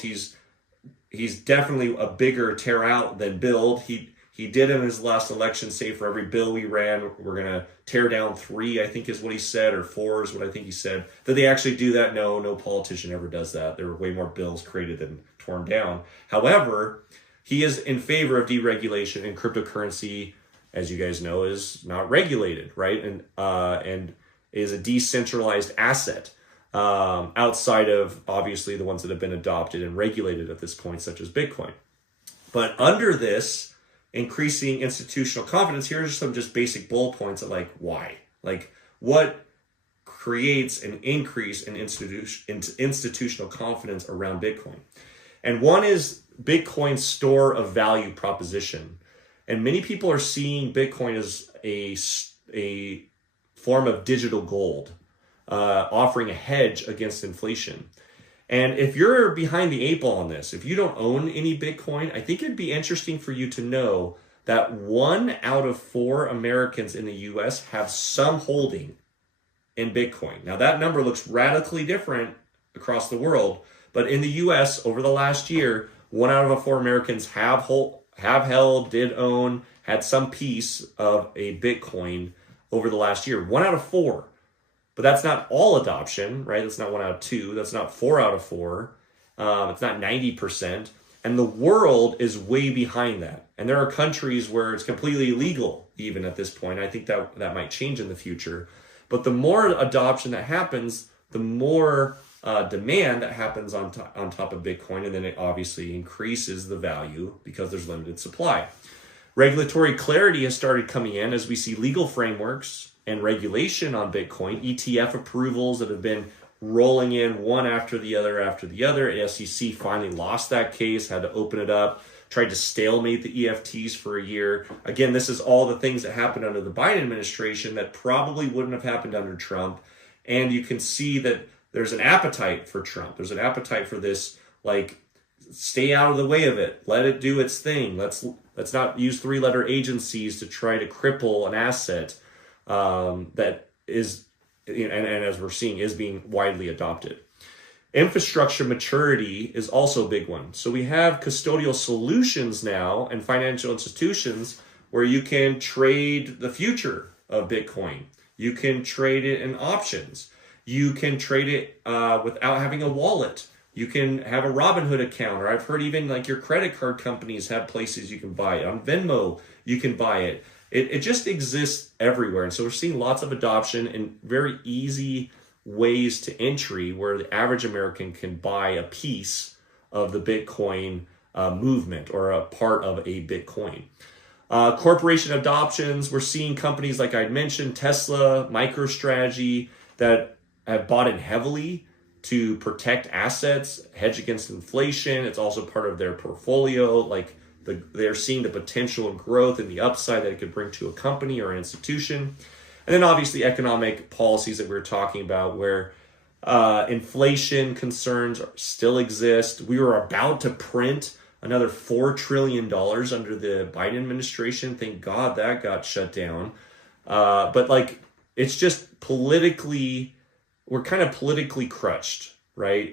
He's definitely a bigger tear out than build. He did in his last election say for every bill we ran, we're going to tear down 3, I think is what he said, or 4 is what I think he said. Did they actually do that? No politician ever does that. There are way more bills created than torn down. However, he is in favor of deregulation, and cryptocurrency, as you guys know, is not regulated, right? And is a decentralized asset outside of, obviously, the ones that have been adopted and regulated at this point, such as Bitcoin. But under this, increasing institutional confidence, here's some just basic bullet points of like why. Like what creates an increase in institutional confidence around Bitcoin. And one is Bitcoin's store of value proposition. And many people are seeing Bitcoin as a form of digital gold, offering a hedge against inflation. And if you're behind the 8 ball on this, if you don't own any Bitcoin, I think it'd be interesting for you to know that 1 out of 4 Americans in the US have some holding in Bitcoin. Now that number looks radically different across the world, but in the US over the last year, 1 out of 4 Americans have held, did own, had some piece of a Bitcoin over the last year. 1 out of 4. But that's not all adoption, right? That's not 1 out of 2. That's not 4 out of 4. It's not 90%. And the world is way behind that. And there are countries where it's completely illegal even at this point. I think that might change in the future. But the more adoption that happens, the more demand that happens on top of Bitcoin. And then it obviously increases the value because there's limited supply. Regulatory clarity has started coming in as we see legal frameworks and regulation on Bitcoin, ETF approvals that have been rolling in one after the other. SEC finally lost that case, had to open it up, tried to stalemate the EFTs for a year. Again, this is all the things that happened under the Biden administration that probably wouldn't have happened under Trump. And you can see that there's an appetite for Trump. There's an appetite for this, like, stay out of the way of it. Let it do its thing. Let's not use 3-letter agencies to try to cripple an asset that is, and as we're seeing, is being widely adopted. Infrastructure maturity is also a big one. So we have custodial solutions now and financial institutions where you can trade the future of Bitcoin. You can trade it in options. You can trade it without having a wallet. You can have a Robinhood account, or I've heard even like your credit card companies have places you can buy it. On Venmo, you can buy it. It just exists everywhere. And so we're seeing lots of adoption and very easy ways to entry where the average American can buy a piece of the Bitcoin movement or a part of a Bitcoin. Corporation adoptions, we're seeing companies like I mentioned, Tesla, MicroStrategy, that have bought in heavily to protect assets, hedge against inflation. It's also part of their portfolio. Like they're seeing the potential and growth and the upside that it could bring to a company or an institution. And then obviously economic policies that we were talking about where inflation concerns still exist. We were about to print another $4 trillion under the Biden administration. Thank God that got shut down. But like, it's just politically, we're kind of politically crushed, right?